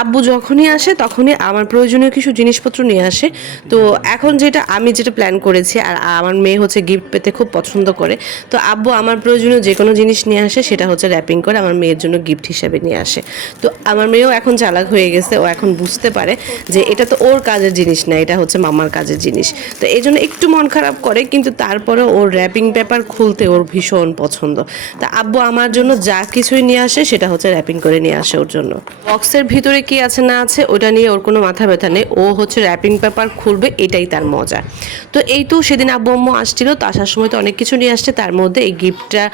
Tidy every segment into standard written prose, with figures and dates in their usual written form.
আব্বু যখনই আসে তখনই আমার প্রয়োজনীয় কিছু জিনিসপত্র নিয়ে আসে। তো এখন আমি যেটা প্ল্যান করেছি, আর আমার মেয়ে হচ্ছে গিফট পেতে খুব পছন্দ করে। তো আব্বু আমার প্রয়োজনীয় যে কোনো জিনিস নিয়ে আসে সেটা হচ্ছে র্যাপিং করে আমার মেয়ের জন্য গিফট হিসেবে নিয়ে আসে। তো আমার মেয়েও এখন চালাক হয়ে গেছে, ও এখন বুঝতে পারে যে এটা তো ওর কাজের জিনিস না, এটা হচ্ছে মামার কাজের জিনিস। তো এই জন্য একটু মন খারাপ করে, কিন্তু তারপরে ওর র্যাপিং পেপার খুলতে ওর ভীষণ পছন্দ। তা আব্বু আমার জন্য যা কিছুই নিয়ে আসে সেটা হচ্ছে র্যাপিং করে নিয়ে আসে ওর জন্য। বক্সের ভিতরে কি আছে না আছে ওটা নিয়ে ওর কোনো মাথা ব্যথা নেই, ও হচ্ছে র্যাপিং পেপার খুলবে, এটাই তার মজা। তো এই তো সেদিন আব্বু আম্মু আসছিল, তো আসার সময় তো অনেক কিছু নিয়ে আসছে, তার মধ্যে এই গিফটটা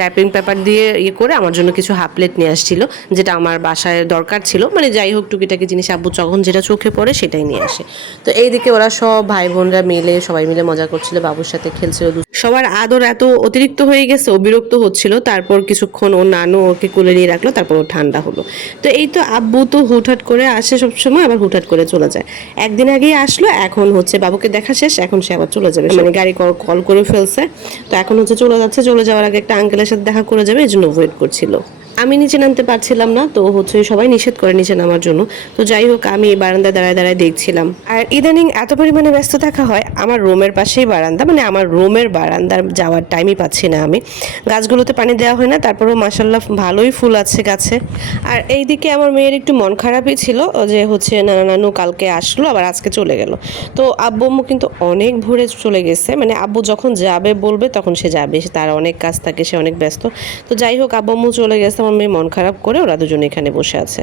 র্যাপিং পেপার দিয়ে করে আমার জন্য কিছু হাফ প্লেট নিয়ে আসছিল, যেটা আমার বাসায় দরকার ছিল। মানে যাই হোক, টুকিটাকি জিনিস আব্বু যখন যেটা চোখে পড়ে সেটাই নিয়ে আসে। তো এইদিকে ওরা সব ভাই বোনরা মিলে সবাই মিলে মজা করছিল, বাবুর সাথে খেলছিল। সবার আদর এত অতিরিক্ত হয়ে গেছে, ও বিরক্ত হচ্ছিল। তারপর কিছুক্ষণ ও নানু ওকে কোলে নিয়ে রাখলো, তারপর ও ঠান্ডা হলো। তো এই তো আব্বু তো হুটহাট করে আসে সবসময়, আবার হুটহাট করে চলে যায়। একদিন আগেই আসলো, এখন হচ্ছে বাবুকে দেখা শেষ, এখন সে আবার চলে যাবে, মানে গাড়ি কল করে ফেলছে। তো এখন হচ্ছে চলে যাচ্ছে, চলে যাওয়ার আগে একটা আঙ্কেলের সাথে দেখা করে যাবে, এই জন্য ওয়েট করছিল। আমি নিচে নামতে পারছিলাম না, তো হচ্ছে সবাই নিষেধ করে নিচে নামার জন্য। তো যাই হোক, আমি বারান্দায় দাঁড়ায় দাঁড়ায় দেখছিলাম। আর ইদানিং এত পরিমাণে ব্যস্ত থাকা হয়, আমার রুমের পাশেই বারান্দা, মানে আমার রুমের বারান্দার যাওয়ার টাইমই পাচ্ছি না আমি। গাছগুলোতে পানি দেওয়া হয় না, তারপরেও মাশাল্লাহ ভালোই ফুল আছে গাছে। আর এইদিকে আমার মেয়ের একটু মন খারাপই ছিল, যে হচ্ছে নানা নানু কালকে আসলো আবার আজকে চলে গেল। তো আব্বু আম্মু কিন্তু অনেক ভোরে চলে গেছে, মানে আব্বু যখন যাবে বলবে তখন সে যাবে, তার অনেক কাজ থাকে, সে অনেক ব্যস্ত। তো যাই হোক, আব্বু আম্মু চলে গেছে, আমার মেয়ে মন খারাপ করে ওরা দুজনে এখানে বসে আছে।